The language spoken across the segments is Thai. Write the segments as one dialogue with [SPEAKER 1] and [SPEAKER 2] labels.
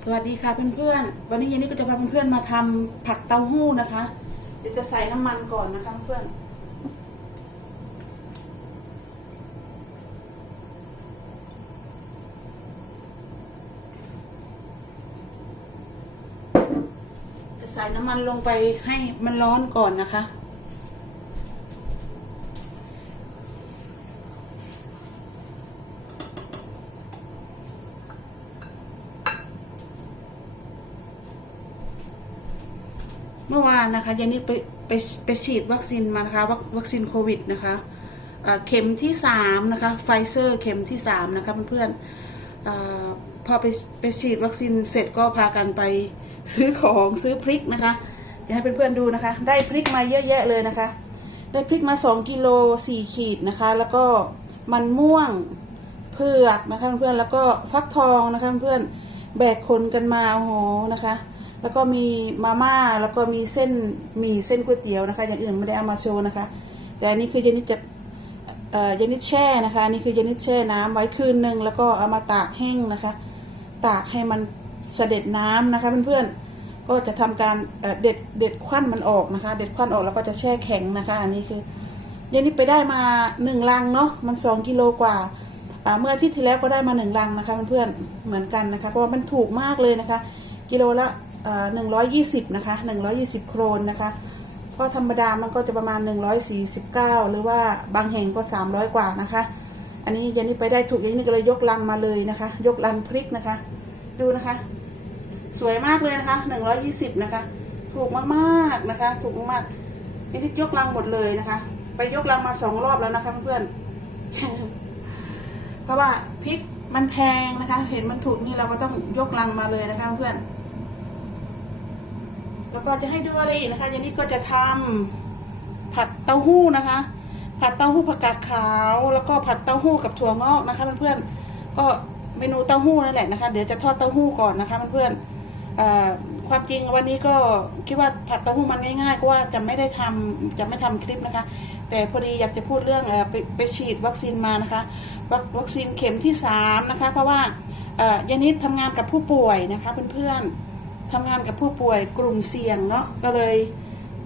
[SPEAKER 1] สวัสดีค่ะเพื่อนๆ วันนี้เย็นนี้ก็จะพาเพื่อนๆมาทำผัดเต้าหู้นะคะ เดี๋ยวจะใส่น้ำมันก่อนนะคะเพื่อนจะใส่น้ำมันลงไปให้มันร้อนก่อนนะคะ เมื่อวานนะคะยานิดไปไปไปฉีดวัคซีนมานะคะวัควัคซีนโควิดนะคะเข็มที่สามนะคะไฟเซอร์เข็มที่สามนะคะเพื่อนๆพอไปไปฉีดวัคซีนเสร็จก็พากันไปซื้อของซื้อพริกนะคะจะให้เพื่อนๆดูนะคะ ได้พริกมาเยอะแยะเลยนะคะ ได้พริกมาสองกิโลสี่ขีดนะคะ แล้วก็มันม่วงเผือกนะคะเพื่อนๆแล้วก็ฟักทองนะคะเพื่อนๆแบกคนกันมาโอ้โหนะคะ แล้วก็มีมาม่าแล้วก็มีเส้นหมี่เส้นก๋วยเตี๋ยวนะคะ อย่างอื่นไม่ได้เอามาโชว์นะคะ แต่อันนี้คือเยนิดจะเอ่อเยนิดแช่นะคะนนี้คือเยนิดแช่น้ำไว้คืนหนึ่งแล้วก็เอามาตากแห้งนะคะ ตากให้มันเสด็จน้ำนะคะเพื่อนๆก็จะทำการเด็ดเด็ดควันมันออกนะคะ เด็ดควันออกแล้วก็จะแช่แข็งนะคะ อันนี้คือเยนิดไปได้มาหนึ่งลังเนาะมันสองกิโลกว่าอ่าเมื่ออาทิตย์ที่แล้วก็ได้มาหนึ่งลังนะคะเพื่อนๆเหมือนกันนะคะเพราะว่ามันถูกมากเลยนะคะ กิโลละ หนึ่งร้อยยี่สิบนะคะหนึ่งร้อยี่สิบโครนนะคะ เพราะธรรมดามันก็จะประมาณหนึ่งร้อยสี่สิบเก้าหรือว่าบางแห่งก็สามร้อยกว่านะคะ อันนี้ยันนี่ไปได้ถูกยันนี่ก็เลยยกลังมาเลยนะคะ ยกลังพริกนะคะ ดูนะคะ สวยมากเลยนะคะหนึ่งร้อยี่สิบนะคะ ถูกมากๆนะคะ ถูกมากๆยันนี่ยกลังหมดเลยนะคะ ไปยกลังมาสองรอบแล้วนะคะเพื่อนเพราะว่าพริกมันแพงนะคะ เห็นมันถูกนี่เราก็ต้องยกลังมาเลยนะคะเพื่อน แล้วก็จะให้ดูอะไรอีกนะคะยันนี่ก็จะทำผัดเต้าหู้นะคะ ผัดเต้าหู้ผักกาดขาว แล้วก็ผัดเต้าหู้กับถั่วงอกนะคะเพื่อนๆก็เมนูเต้าหู้นั่นแหละนะคะ เดี๋ยวจะทอดเต้าหู้ก่อนนะคะเพื่อนๆอ่าความจริงวันนี้ก็คิดว่าผัดเต้าหู้มันง่ายๆก็ว่าจะไม่ได้ทำจะไม่ทำคลิปนะคะ แต่พอดีอยากจะพูดเรื่องไปไปฉีดวัคซีนมานะคะ วัควัคซีนเข็มที่สามนะคะเพราะว่ายานิดทำงานกับผู้ป่วยนะคะเพื่อนๆ ทำงานกับผู้ป่วยกลุ่มเสี่ยงเนาะก็เลย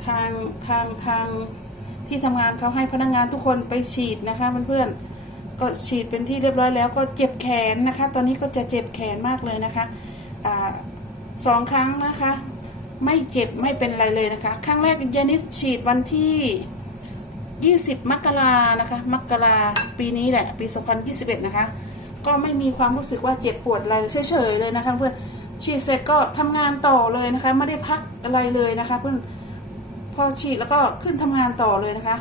[SPEAKER 1] ทางทางทางที่ทำงานเขาให้พนักงานทุกคนไปฉีดนะคะเพื่อนๆก็ฉีดเป็นที่เรียบร้อยแล้วก็เจ็บแขนนะคะ ตอนนี้ก็จะเจ็บแขนมากเลยนะคะอสองครั้งนะคะ ไม่เจ็บไม่เป็นไรเลยนะคะ ครั้งแรกยานิดฉีดวันที่ 20 มกรานะคะมกราปีนี้แหละ ปี 2021 นะคะ ก็ไม่มีความรู้สึกว่าเจ็บปวดอะไรเฉยๆเลยนะคะเพื่อน ฉีดเสร็จก็ทำงานต่อเลยนะคะ ไม่ได้พักอะไรเลยนะคะเพื่อนพอฉีดแล้วก็ขึ้นทำงานต่อเลยนะคะ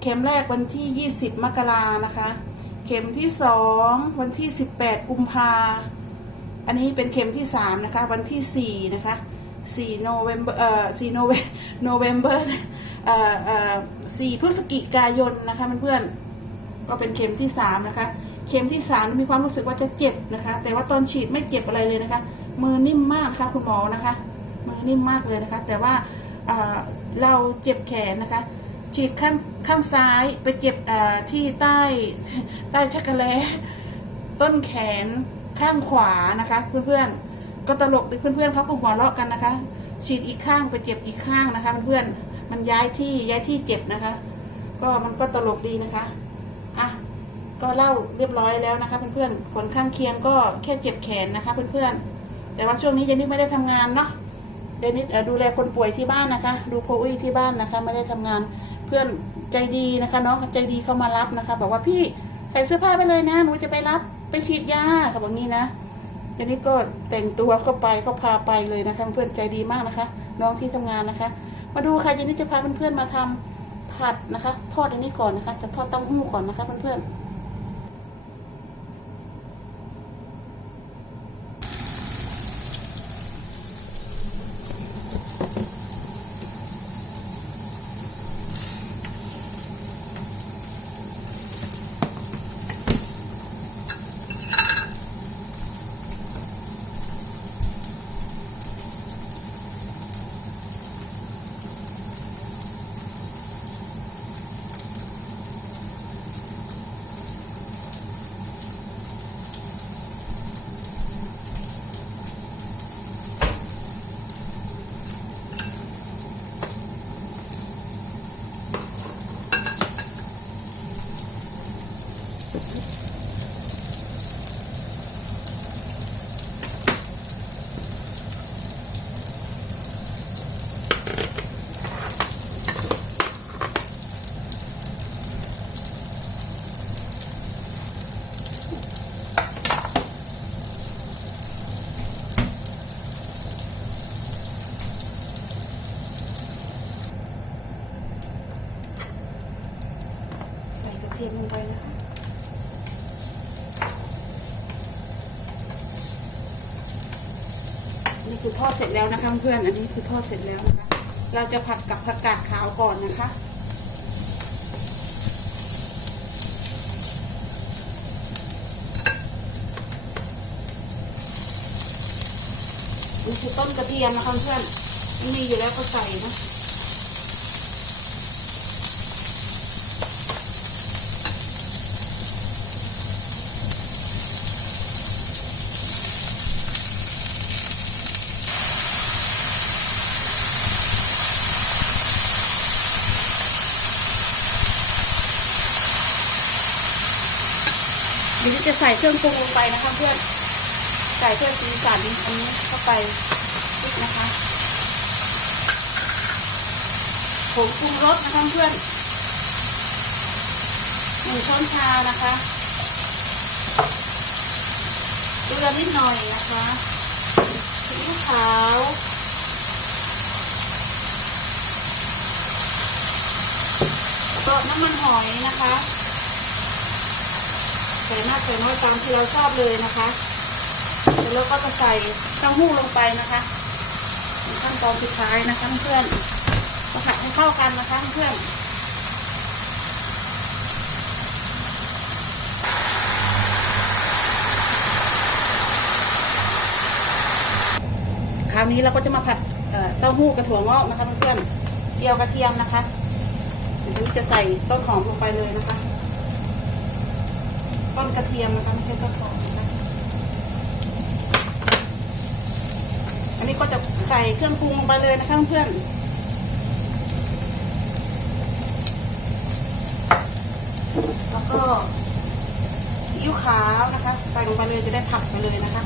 [SPEAKER 1] เข็มแรกวันที่ 20 มกรานะคะ เข็มที่ 2 วันที่ 18 กุมภาอันนี้เป็นเข็มที่ 3 นะคะ วันที่ 4 นะคะ4โนเวมเบอร์เอ่อ4โนเวโนเวมเบอร์เอ่อเอ่อ4พฤศจิกายนนะคะเพื่อนๆก็เป็นเข็มที่ 3 นะคะ เข็มที่ 3 มีความรู้สึกว่าจะเจ็บนะคะ แต่ว่าตอนฉีดไม่เจ็บอะไรเลยนะคะ มือนิ่มมากค่ะคุณหมอนะคะ มือนิ่มมากเลยนะคะ แต่ว่าเราเจ็บแขนนะคะ ฉีดข้างข้างซ้ายไปเจ็บที่ใต้ใต้ชักกระแลต้นแขนข้างขวานะคะ เพื่อนๆก็ตลกเพื่อนๆเขาก็หัวเราะกันนะคะ ฉีดอีกข้างไปเจ็บอีกข้างนะคะ เพื่อนๆมันย้ายที่ย้ายที่เจ็บนะคะ ก็มันก็ตลกดีนะคะอะก็เล่าเรียบร้อยแล้วนะคะ เพื่อนๆผลข้างเคียงก็แค่เจ็บแขนนะคะ เพื่อนๆ แต่ว่าช่วงนี้เจนนี่ไม่ได้ทำงานเนาะเดนิสเอ่ดูแลคนป่วยที่บ้านนะคะ ดูโพอุ้ยที่บ้านนะคะ ไม่ได้ทำงานเพื่อนใจดีนะคะน้องใจดีเข้ามารับนะคะ บอกว่าพี่ใส่เสื้อผ้าไปเลยนะหนูจะไปรับไปฉีดยาค่ะบอกงี้นะเดนิสก็แต่งตัวเข้าไปเขาพาไปเลยนะคะ เพื่อนใจดีมากนะคะ น้องที่ทำงานนะคะ มาดูค่ะเดนิสจะพาเพื่อนๆมาทำผัดนะคะ ทอดอันนี้ก่อนนะคะ จะทอดเต้าหู้ก่อนนะคะเพื่อนๆ ไปนะคะนี่คือทอดเสร็จแล้วนะคะเพื่อนอันนี้คือทอดเสร็จแล้วนะคะ เราจะผัดกับผักกาดขาวก่อนนะคะนี่คือต้นกระเทียมนะคะเพื่อนมันมีอยู่แล้วก็ใส่นะ จะใส่เครื่องปรุงลงไปนะคะเพื่อน ใส่เพื่อสีสันอันนี้เข้าไปนิดนะคะผงปรุงรสนะคะเพื่อนหนึ่งช้อนชานะคะเกลือนิดหน่อยนะคะซีอิ๊วขาวก็น้ำมันหอยนะคะ ใส่มากใส่น้อยตามที่เราชอบเลยนะคะแล้วเราก็จะใส่เต้าหู้ลงไปนะคะขั้นตอนสุดท้ายนะคะเพื่อนก็ผัดให้เข้ากันนะคะเพื่อนคราวนี้เราก็จะมาผัดเอ่อเต้าหู้กระถั่วงอกนะคะเพื่อนเจียวกระเทียมนะคะเดี๋ยวนี้จะใส่ต้นหอมลงไปเลยนะคะ ต้นกระเทียมนะคะไม่ใช่ต้นหอมนะอันนี้ก็จะใส่เครื่องปรุงลงไปเลยนะคะเพื่อนแล้วก็ซีอิ๊วขาวนะคะ ใส่ลงไปเลยจะได้ผัดไปเลยนะคะ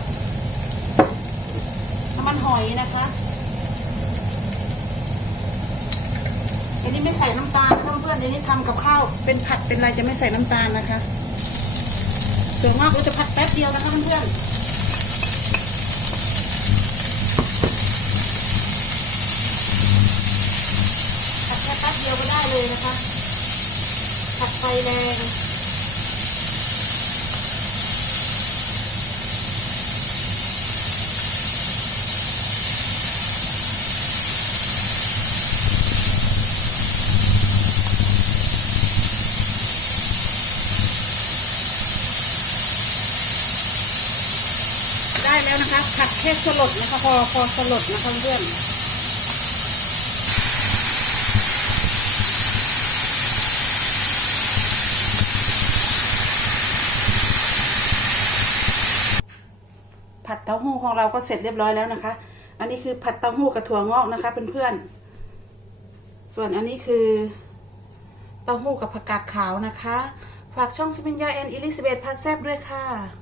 [SPEAKER 1] น้ำมันหอยนะคะเดี๋ยวนี้ไม่ใส่น้ำตาลนะเพื่อนๆเดี๋ยวนี้ทำกับข้าวเป็นผัดเป็นอะไรจะไม่ใส่น้ำตาลนะคะ ส่วนมากเราจะผัดแป๊บเดียวนะคะเพื่อนผัดแค่แป๊บเดียวก็ได้เลยนะคะ ผัดไฟแรง ได้แล้วนะคะ ผัดแค่สลดนะคะ พอพอสลดนะคะเพื่อนผัดเต้าหู้ของเราก็เสร็จเรียบร้อยแล้วนะคะ อันนี้คือผัดเต้าหู้กับถั่วงอกนะคะเพื่อนๆ ส่วนอันนี้คือเต้าหู้กับผักกาดขาวนะคะ ฝากช่องสปินยาแอนอิลิซาเบธพาแซบด้วยค่ะ